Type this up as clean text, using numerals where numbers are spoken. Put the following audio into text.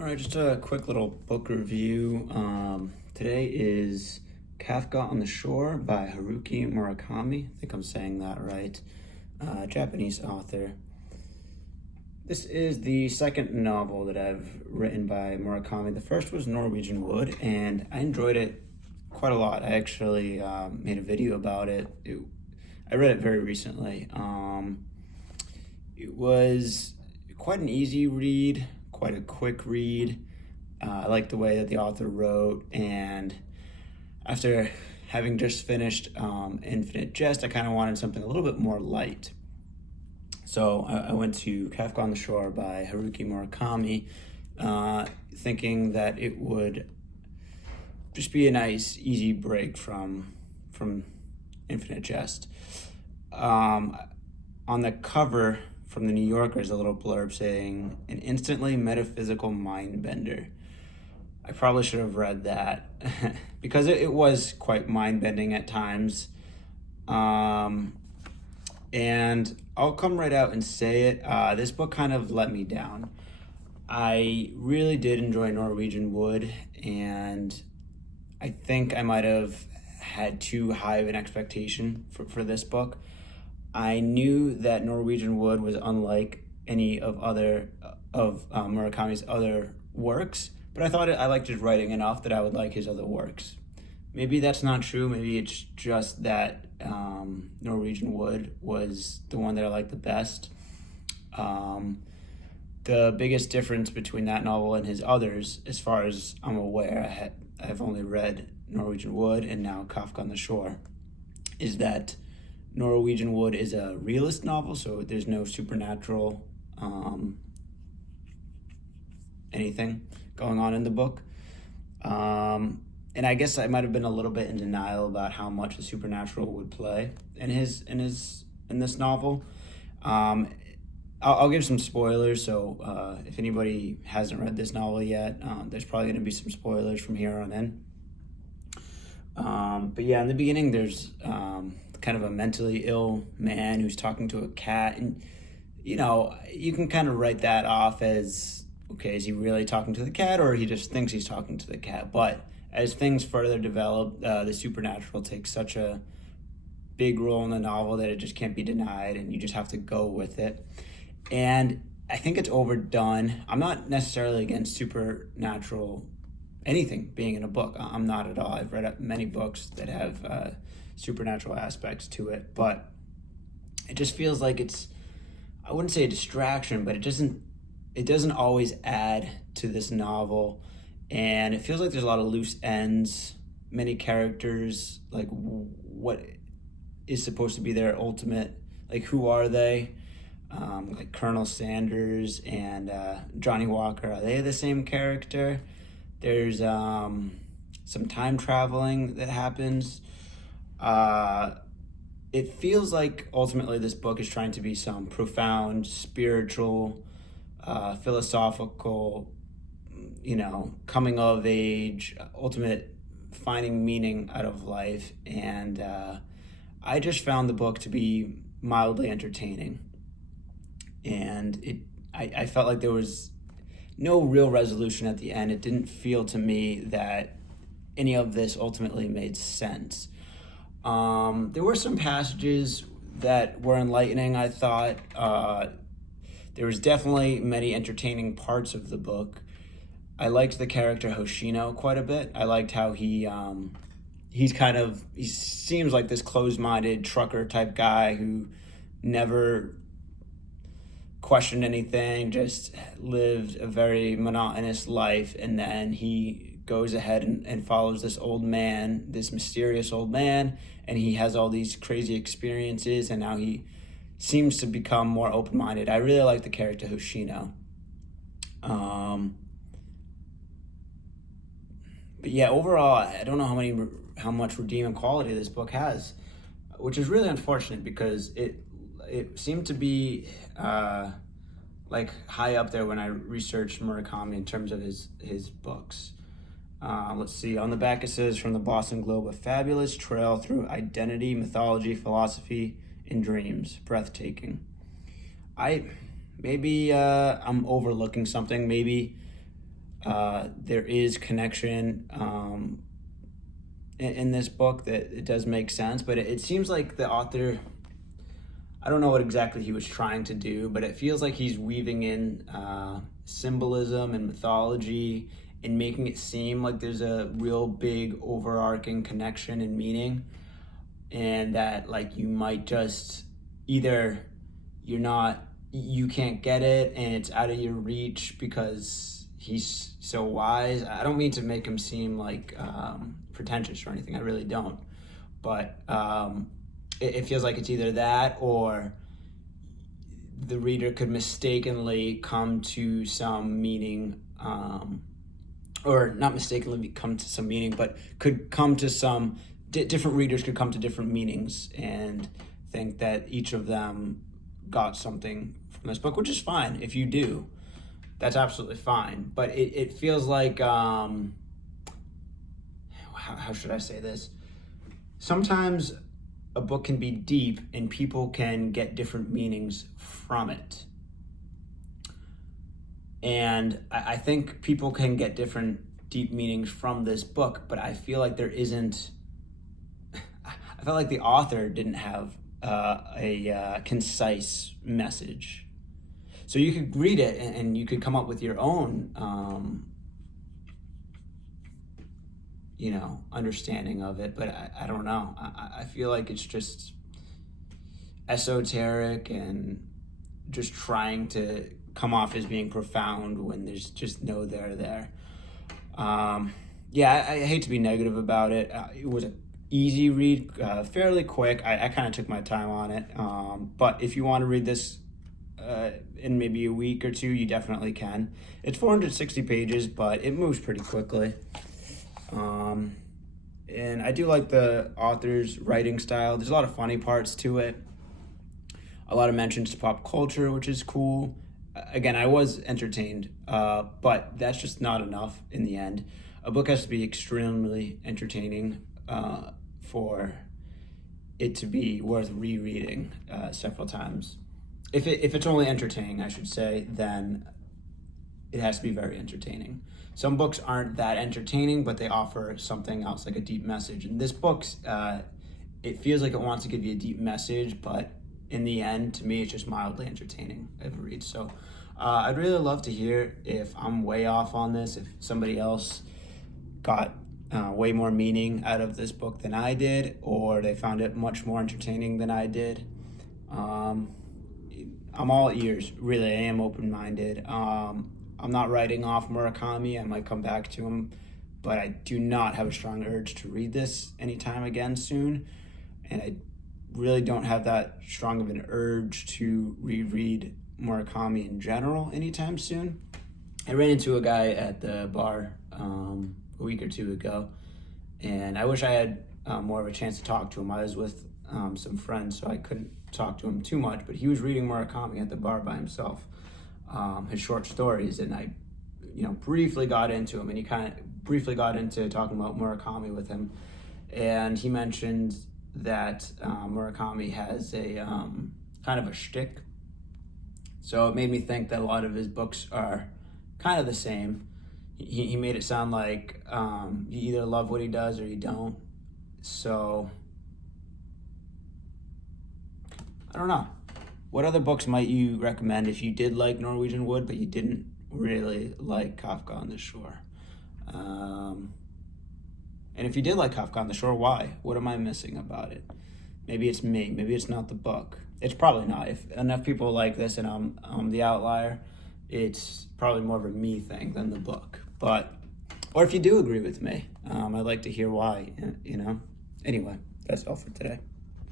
All right, just a quick little book review. Today is Kafka on the Shore by Haruki Murakami. I think I'm saying that right. Japanese author. This is the second novel that I've written by Murakami. The first was Norwegian Wood, and I enjoyed it quite a lot. I actually made a video about it. I read it very recently. It was quite an easy read, quite a quick read. I like the way that the author wrote, and after having just finished Infinite Jest, I kind of wanted something a little bit more light. So I went to Kafka on the Shore by Haruki Murakami, thinking that it would just be a nice, easy break from Infinite Jest. On the cover from the New Yorker is a little blurb saying, "An instantly metaphysical mind bender." I probably should have read that because it was quite mind bending at times. And I'll come right out and say it. This book kind of let me down. I really did enjoy Norwegian Wood, and I think I might have had too high of an expectation for this book. I knew that Norwegian Wood was unlike any of Murakami's other works, but I thought I liked his writing enough that I would like his other works. Maybe that's not true. Maybe it's just that Norwegian Wood was the one that I liked the best. The biggest difference between that novel and his others, as far as I'm aware, I've only read Norwegian Wood and now Kafka on the Shore, is that Norwegian Wood is a realist novel, so there's no supernatural anything going on in the book. And I guess I might have been a little bit in denial about how much the supernatural would play in this novel. I'll give some spoilers, so if anybody hasn't read this novel yet, there's probably going to be some spoilers from here on in. But yeah, in the beginning, there's kind of a mentally ill man who's talking to a cat, and you can kind of write that off as, okay, is he really talking to the cat, or he just thinks he's talking to the cat? But as things further develop, the supernatural takes such a big role in the novel that it just can't be denied, and you just have to go with it. And I think it's overdone. I'm not necessarily against supernatural anything being in a book. I'm not at all. I've read many books that have supernatural aspects to it, but it just feels like it's, I wouldn't say a distraction, but it doesn't always add to this novel. And it feels like there's a lot of loose ends, many characters, like what is supposed to be their ultimate, like who are they? Like Colonel Sanders and Johnny Walker, are they the same character? There's some time traveling that happens. It feels like ultimately this book is trying to be some profound, spiritual, philosophical, coming of age, ultimate finding meaning out of life. And I just found the book to be mildly entertaining. And I felt like there was no real resolution at the end. It didn't feel to me that any of this ultimately made sense. There were some passages that were enlightening, I thought. There was definitely many entertaining parts of the book. I liked the character Hoshino quite a bit. I liked how he seems like this closed-minded trucker type guy who never questioned anything, just lived a very monotonous life, and then he goes ahead and follows this old man, this mysterious old man, and he has all these crazy experiences, and now he seems to become more open-minded. I really like the character Hoshino. But yeah, overall, I don't know how much redeeming quality this book has, which is really unfortunate because it seemed to be like high up there when I researched Murakami in terms of his books. Let's see, on the back it says, from the Boston Globe, a fabulous trail through identity, mythology, philosophy, and dreams.. Maybe I'm overlooking something. Maybe There is connection in this book that it does make sense, but it seems like the author, I don't know what exactly he was trying to do, but it feels like he's weaving in symbolism and mythology and making it seem like there's a real big overarching connection and meaning, and that like you might just either you can't get it and it's out of your reach because he's so wise. I don't mean to make him seem like pretentious or anything. I really don't. But it feels like it's either that or the reader could mistakenly come to some meaning, or not mistakenly come to some meaning, but could come to some, different readers could come to different meanings and think that each of them got something from this book, which is fine. If you do, that's absolutely fine. But it feels like, how should I say this? Sometimes a book can be deep and people can get different meanings from it. And I think people can get different deep meanings from this book, but I feel like I felt like the author didn't have a concise message. So you could read it and you could come up with your own, understanding of it, but I don't know. I feel like it's just esoteric and just trying to come off as being profound when there's just no there. I hate to be negative about it. It was an easy read, fairly quick. I kind of took my time on it. But if you want to read this in maybe a week or two, you definitely can. It's 460 pages, but it moves pretty quickly. And I do like the author's writing style. There's a lot of funny parts to it. A lot of mentions to pop culture, which is cool. Again, I was entertained, but that's just not enough in the end. A book has to be extremely entertaining for it to be worth rereading several times. If it's only entertaining, I should say, then it has to be very entertaining. Some books aren't that entertaining, but they offer something else, like a deep message. And this book's, it feels like it wants to give you a deep message, but in the end, to me, it's just mildly entertaining of a read. So I'd really love to hear if I'm way off on this, if somebody else got way more meaning out of this book than I did, or they found it much more entertaining than I did. I'm all ears, really. I am open-minded. I'm not writing off Murakami. I might come back to him, but I do not have a strong urge to read this anytime again soon. And I really don't have that strong of an urge to reread Murakami in general anytime soon. I ran into a guy at the bar a week or two ago, and I wish I had more of a chance to talk to him. I was with some friends, so I couldn't talk to him too much, but he was reading Murakami at the bar by himself, his short stories, and I briefly got into him, and he kind of briefly got into talking about Murakami with him, and he mentioned that Murakami has a kind of a shtick. So it made me think that a lot of his books are kind of the same. He made it sound like you either love what he does or you don't. So I don't know. What other books might you recommend if you did like Norwegian Wood, but you didn't really like Kafka on the Shore? And if you did like Kafka on the Shore, why? What am I missing about it? Maybe it's me. Maybe it's not the book. It's probably not. If enough people like this and I'm the outlier, it's probably more of a me thing than the book. Or if you do agree with me, I'd like to hear why, Anyway, that's all for today.